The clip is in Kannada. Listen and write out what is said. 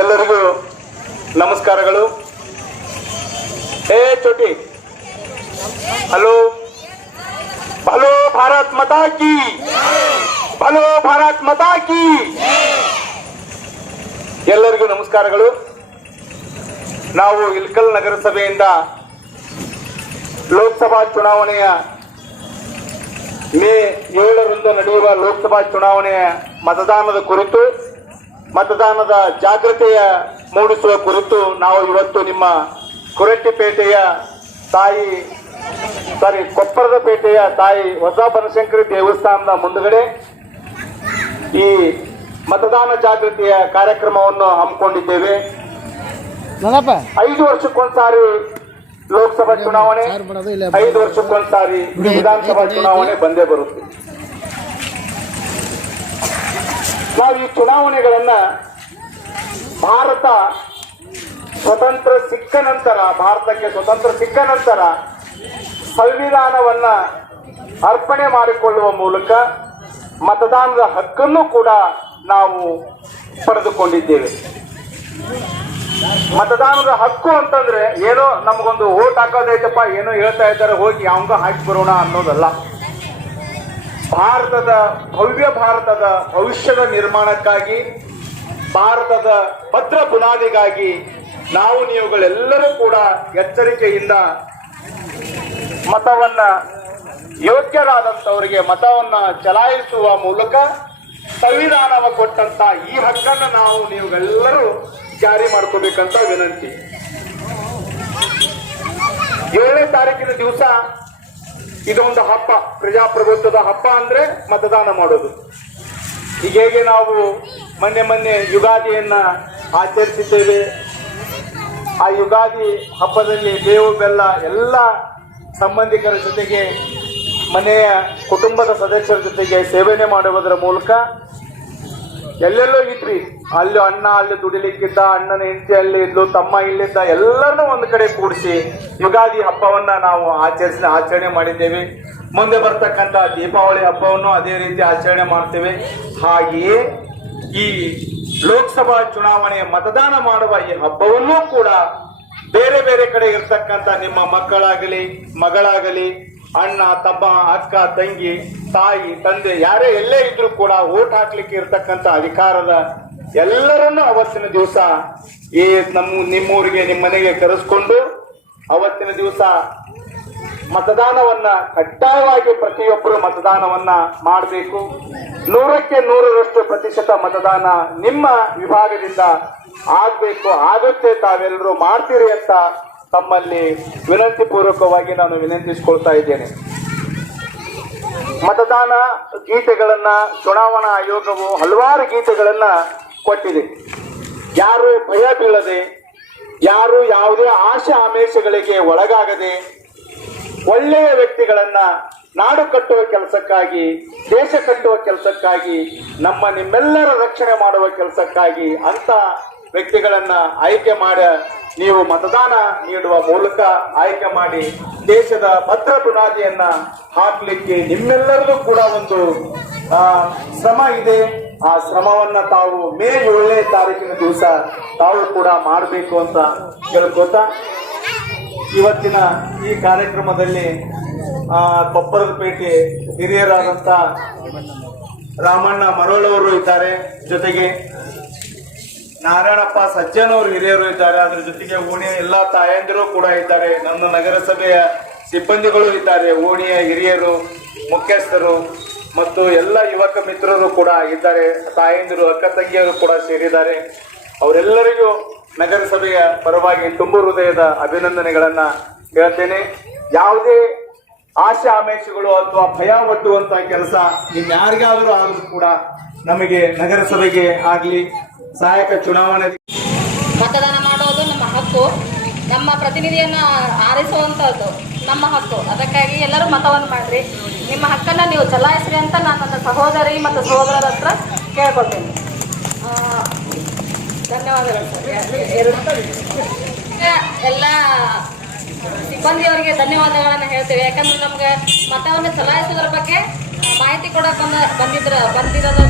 ಎಲ್ಲರಿಗೂ ನಮಸ್ಕಾರಗಳು. ಚೋಟಿ ಹಲೋ ಭಲೋ ಭಾರತ್ ಮಾತಾ ಕಿ, ಭಲೋ ಭಾರತ್ ಮಾತಾ ಕಿ. ಎಲ್ಲರಿಗೂ ನಮಸ್ಕಾರಗಳು. ನಾವು ಇಲ್ಕಲ್ ನಗರಸಭೆಯಿಂದ ಲೋಕಸಭಾ ಚುನಾವಣೆಯ ಮೇ 7ರಂದು ನಡೆಯುವ ಲೋಕಸಭಾ ಚುನಾವಣೆಯ ಮತದಾನದ ಕುರಿತು, ಮತದಾನದ ಜಾಗೃತಿಯ ಮೂಡಿಸುವ ಕುರಿತು ನಾವು ಇವತ್ತು ನಿಮ್ಮ ಕೊರಟ್ಟಿಪೇಟೆಯ ಕೊಪ್ಪರದ ಪೇಟೆಯ ತಾಯಿ ಹೊಸ ಬನಶಂಕರಿ ದೇವಸ್ಥಾನದ ಮುಂದುಗಡೆ ಈ ಮತದಾನ ಜಾಗೃತಿಯ ಕಾರ್ಯಕ್ರಮವನ್ನು ಹಮ್ಮಿಕೊಂಡಿದ್ದೇವೆ. 5 ವರ್ಷಕ್ಕೊಂದ್ಸಾರಿ ಲೋಕಸಭಾ ಚುನಾವಣೆ, 5 ವರ್ಷಕ್ಕೊಂದ್ಸಾರಿ ವಿಧಾನಸಭಾ ಚುನಾವಣೆ ಬಂದೇ ಬರುತ್ತೆ. ನಾವು ಈ ಚುನಾವಣೆಗಳನ್ನ ಭಾರತ ಸ್ವತಂತ್ರ ಸಿಕ್ಕ ನಂತರ, ಭಾರತಕ್ಕೆ ಸ್ವತಂತ್ರ ಸಿಕ್ಕ ನಂತರ ಸಂವಿಧಾನವನ್ನ ಅರ್ಪಣೆ ಮಾಡಿಕೊಳ್ಳುವ ಮೂಲಕ ಮತದಾನದ ಹಕ್ಕನ್ನು ಕೂಡ ನಾವು ಪಡೆದುಕೊಂಡಿದ್ದೇವೆ. ಮತದಾನದ ಹಕ್ಕು ಅಂತಂದ್ರೆ ಏನೋ ನಮಗೊಂದು ಓಟ್ ಹಾಕೋದೈತಪ್ಪ, ಏನೋ ಹೇಳ್ತಾ ಇದ್ದಾರೆ ಹೋಗಿ ಯಾವಂಗ ಹಾಕಿ ಬರೋಣ ಅನ್ನೋದಲ್ಲ. ಭವ್ಯ ಭಾರತದ ಭವಿಷ್ಯದ ನಿರ್ಮಾಣಕ್ಕಾಗಿ, ಭಾರತದ ಭದ್ರ ಬುನಾದಿಗಾಗಿ ನಾವು ನೀವುಗಳೆಲ್ಲರೂ ಕೂಡ ಎಚ್ಚರಿಕೆಯಿಂದ ಮತವನ್ನ ಯೋಗ್ಯರಾದಂಥವರಿಗೆ ಮತವನ್ನ ಚಲಾಯಿಸುವ ಮೂಲಕ ಸಂವಿಧಾನವ ಕೊಟ್ಟಂತ ಈ ಹಕ್ಕನ್ನು ನಾವು ನೀವುಗಳೆಲ್ಲರೂ ಜಾರಿ ಮಾಡ್ಕೋಬೇಕಂತ ವಿನಂತಿ. 7ನೇ ತಾರೀಕಿನ ದಿವಸ ಇದೊಂದು ಹಬ್ಬ, ಪ್ರಜಾಪ್ರಭುತ್ವದ ಹಬ್ಬ ಅಂದ್ರೆ ಮತದಾನ ಮಾಡೋದು. ಈಗ ಹೇಗೆ ನಾವು ಮೊನ್ನೆ ಯುಗಾದಿಯನ್ನ ಆಚರಿಸಿದ್ದೇವೆ, ಆ ಯುಗಾದಿ ಹಬ್ಬದಲ್ಲಿ ಬೇವು ಬೆಲ್ಲ ಎಲ್ಲ ಸಂಬಂಧಿಕರ ಜೊತೆಗೆ, ಮನೆಯ ಕುಟುಂಬದ ಸದಸ್ಯರ ಜೊತೆಗೆ ಸೇವನೆ ಮಾಡುವುದರ ಮೂಲಕ ಎಲ್ಲೆಲ್ಲೋ ಇದ್ವಿ, ಅಲ್ಲಿ ಅಣ್ಣ ಅಲ್ಲಿ ದುಡಿಲಿಕ್ಕಿದ್ದ, ಅಣ್ಣನ ಹೆಂಡತಿ ಅಲ್ಲಿ ಇದ್ಲು, ತಮ್ಮ ಇಲ್ಲಿದ್ದ, ಎಲ್ಲರನ್ನೂ ಒಂದು ಕಡೆ ಕೂಡಿಸಿ ಯುಗಾದಿ ಹಬ್ಬವನ್ನ ನಾವು ಆಚರಣೆ ಮಾಡಿದ್ದೇವೆ. ಮುಂದೆ ಬರ್ತಕ್ಕಂಥ ದೀಪಾವಳಿ ಹಬ್ಬವನ್ನು ಅದೇ ರೀತಿ ಆಚರಣೆ ಮಾಡ್ತೇವೆ. ಹಾಗೆಯೇ ಈ ಲೋಕಸಭಾ ಚುನಾವಣೆ ಮತದಾನ ಮಾಡುವ ಈ ಹಬ್ಬವನ್ನೂ ಕೂಡ ಬೇರೆ ಬೇರೆ ಕಡೆ ಇರ್ತಕ್ಕಂಥ ನಿಮ್ಮ ಮಕ್ಕಳಾಗಲಿ, ಮಗಳಾಗಲಿ, ಅಣ್ಣ, ತಮ್ಮ, ಅಕ್ಕ, ತಂಗಿ, ತಾಯಿ, ತಂದೆ ಯಾರೇ ಎಲ್ಲೇ ಇದ್ರೂ ಕೂಡ ಓಟ್ ಹಾಕ್ಲಿಕ್ಕೆ ಇರ್ತಕ್ಕಂಥ ಅಧಿಕಾರದ ಎಲ್ಲರನ್ನೂ ಅವತ್ತಿನ ದಿವಸ ನಿಮ್ಮೂರಿಗೆ, ನಿಮ್ಮ ಮನೆಗೆ ಕರೆಸ್ಕೊಂಡು ಅವತ್ತಿನ ದಿವಸ ಮತದಾನವನ್ನ ಕಡ್ಡಾಯವಾಗಿ ಪ್ರತಿಯೊಬ್ಬರು ಮತದಾನವನ್ನ ಮಾಡಬೇಕು. 100ಕ್ಕೆ 100% ಮತದಾನ ನಿಮ್ಮ ವಿಭಾಗದಿಂದ ಆಗ್ಬೇಕು, ಆಗುತ್ತೆ, ತಾವೆಲ್ಲರೂ ಮಾಡ್ತೀರಿ ಅಂತ ತಮ್ಮಲ್ಲಿ ವಿನಂತಿ ಪೂರ್ವಕವಾಗಿ ನಾನು ವಿನಂತಿಸಿಕೊಳ್ತಾ ಇದ್ದೇನೆ. ಮತದಾನ ಗೀತೆಗಳನ್ನ ಚುನಾವಣಾ ಆಯೋಗವು ಹಲವಾರು ಗೀತೆಗಳನ್ನ ಕೊಟ್ಟಿದೆ. ಯಾರು ಭಯ ಬೀಳದೆ, ಯಾರು ಯಾವುದೇ ಆಶೆ ಆಮಿಷಗಳಿಗೆ ಒಳಗಾಗದೆ, ಒಳ್ಳೆಯ ವ್ಯಕ್ತಿಗಳನ್ನ ನಾಡು ಕಟ್ಟುವ ಕೆಲಸಕ್ಕಾಗಿ, ದೇಶ ಕಟ್ಟುವ ಕೆಲಸಕ್ಕಾಗಿ, ನಿಮ್ಮೆಲ್ಲರ ರಕ್ಷಣೆ ಮಾಡುವ ಕೆಲಸಕ್ಕಾಗಿ ಅಂತ ವ್ಯಕ್ತಿಗಳನ್ನ ಆಯ್ಕೆ ಮಾಡಿ ನೀವು ಮತದಾನ ನೀಡುವ ಮೂಲಕ ಆಯ್ಕೆ ಮಾಡಿ ದೇಶದ ಭದ್ರ ಬುನಾದಿಯನ್ನ ಹಾಕಲಿಕ್ಕೆ ನಿಮ್ಮೆಲ್ಲರಿಗೂ ಕೂಡ ಒಂದು ಶ್ರಮ ಇದೆ. ಆ ಶ್ರಮವನ್ನ ತಾವು ಮೇ 7ನೇ ತಾರೀಕಿನ ದಿವಸ ತಾವು ಕೂಡ ಮಾಡಬೇಕು ಅಂತ ಕೇಳ್ಕೋತಾ, ಇವತ್ತಿನ ಈ ಕಾರ್ಯಕ್ರಮದಲ್ಲಿ ಕೊಪ್ಪರದ ಪೇಟೆ ಹಿರಿಯರಾದಂತ ರಾಮಣ್ಣ ಮರೋಳವರು ಇದ್ದಾರೆ, ಜೊತೆಗೆ ನಾರಾಯಣಪ್ಪ ಸಜ್ಜನವರು ಹಿರಿಯರು ಇದ್ದಾರೆ, ಅದರ ಜೊತೆಗೆ ಓಣಿಯ ಎಲ್ಲಾ ತಾಯಂದಿರು ಕೂಡ ಇದ್ದಾರೆ, ನನ್ನ ನಗರಸಭೆಯ ಸಿಬ್ಬಂದಿಗಳು ಇದ್ದಾರೆ, ಓಣಿಯ ಹಿರಿಯರು, ಮುಖ್ಯಸ್ಥರು ಮತ್ತು ಎಲ್ಲ ಯುವಕ ಮಿತ್ರರು ಕೂಡ ಇದ್ದಾರೆ, ತಾಯಂದಿರು, ಅಕ್ಕ ತಂಗಿಯರು ಕೂಡ ಸೇರಿದ್ದಾರೆ. ಅವರೆಲ್ಲರಿಗೂ ನಗರಸಭೆಯ ಪರವಾಗಿ ತುಂಬು ಹೃದಯದ ಅಭಿನಂದನೆಗಳನ್ನ ಹೇಳ್ತೇನೆ. ಯಾವುದೇ ಆಶೆ ಆಮಿಷಗಳು ಅಥವಾ ಭಯ ಒಡ್ಡುವಂತಹ ಕೆಲಸ ಇನ್ಯಾರಿಗಾದರೂ ಆದರೂ ಕೂಡ ನಮಗೆ ನಗರಸಭೆಗೆ ಆಗಲಿ ಸಹಾಯಕ ಚುನಾವಣೆ ಮತದಾನ ಮಾಡೋದು ನಮ್ಮ ಹಕ್ಕು, ನಮ್ಮ ಪ್ರತಿನಿಧಿಯನ್ನ ಆರಿಸುವಂತದ್ದು ನಮ್ಮ ಹಕ್ಕು. ಅದಕ್ಕಾಗಿ ಎಲ್ಲರೂ ಮತವನ್ನು ಮಾಡ್ರಿ, ನಿಮ್ಮ ಹಕ್ಕನ್ನ ನೀವು ಚಲಾಯಿಸ್ರಿ ಅಂತ ನಾನು ನನ್ನ ಸಹೋದರಿ ಮತ್ತು ಸಹೋದರರ ಹತ್ರ ಕೇಳ್ಕೊಳ್ತೇನೆ. ಧನ್ಯವಾದಗಳು ಸರ್. ಎಲ್ಲ ಸಿಬ್ಬಂದಿಯವರಿಗೆ ಧನ್ಯವಾದಗಳನ್ನು ಹೇಳ್ತೇವೆ. ಯಾಕಂದ್ರೆ ನಮ್ಗೆ ಮತವನ್ನು ಚಲಾಯಿಸೋದ್ರ ಬಗ್ಗೆ ಮಾಹಿತಿ ಕೊಡಕ್ಕೆ ಬಂದಿರೋದು